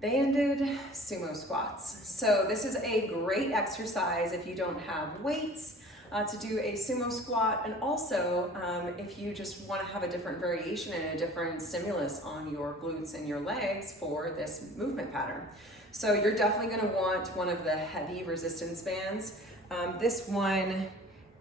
Banded sumo squats. So this is a great exercise if you don't have weights to do a sumo squat, and also if you just want to have a different variation and a different stimulus on your glutes and your legs for this movement pattern. So you're definitely going to want one of the heavy resistance bands. This one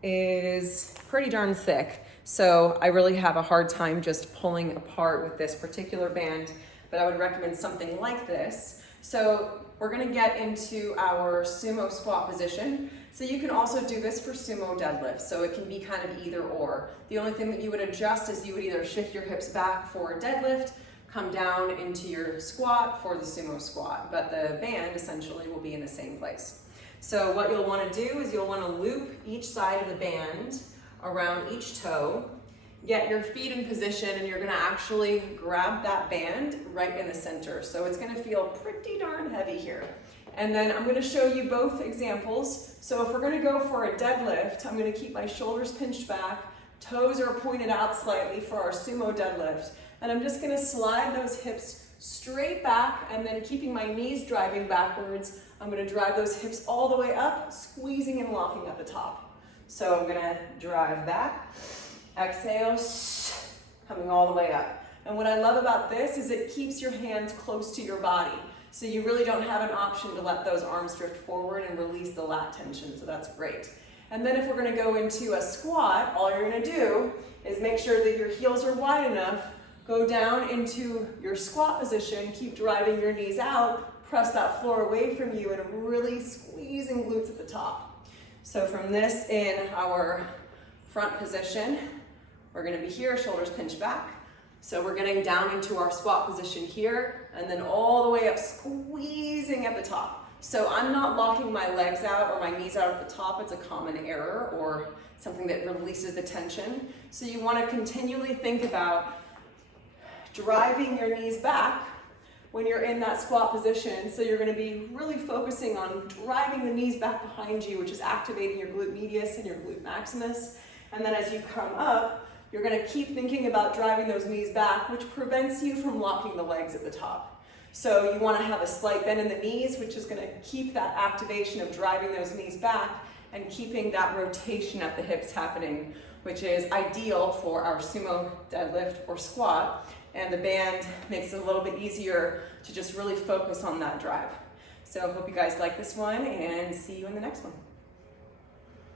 is pretty darn thick, so I really have a hard time just pulling apart with this particular band, but I would recommend something like this. So we're gonna get into our sumo squat position. So you can also do this for sumo deadlift, so it can be kind of either or. The only thing that you would adjust is you would either shift your hips back for a deadlift, come down into your squat for the sumo squat, but the band essentially will be in the same place. So what you'll want to do is you'll want to loop each side of the band around each toe, get your feet in position, and you're going to actually grab that band right in the center. So it's going to feel pretty darn heavy here. And then I'm going to show you both examples. So if we're going to go for a deadlift, I'm going to keep my shoulders pinched back, toes are pointed out slightly for our sumo deadlift, and I'm just going to slide those hips straight back, and then keeping my knees driving backwards, I'm going to drive those hips all the way up, squeezing and locking at the top. So I'm going to drive back, exhale, coming all the way up. And what I love about this is it keeps your hands close to your body. So you really don't have an option to let those arms drift forward and release the lat tension, so that's great. And then if we're going to go into a squat, all you're going to do is make sure that your heels are wide enough, go down into your squat position, keep driving your knees out, press that floor away from you, and really squeezing glutes at the top. So from this in our front position, we're going to be here, shoulders pinched back. So we're getting down into our squat position here, and then all the way up, squeezing at the top. So I'm not locking my legs out or my knees out at the top. It's a common error or something that releases the tension. So you want to continually think about driving your knees back when you're in that squat position. So you're going to be really focusing on driving the knees back behind you, which is activating your glute medius and your glute maximus. And then as you come up, you're going to keep thinking about driving those knees back, which prevents you from locking the legs at the top. So you want to have a slight bend in the knees, which is going to keep that activation of driving those knees back and keeping that rotation at the hips happening, which is ideal for our sumo deadlift or squat. And the band makes it a little bit easier to just really focus on that drive. So I hope you guys like this one, and see you in the next one.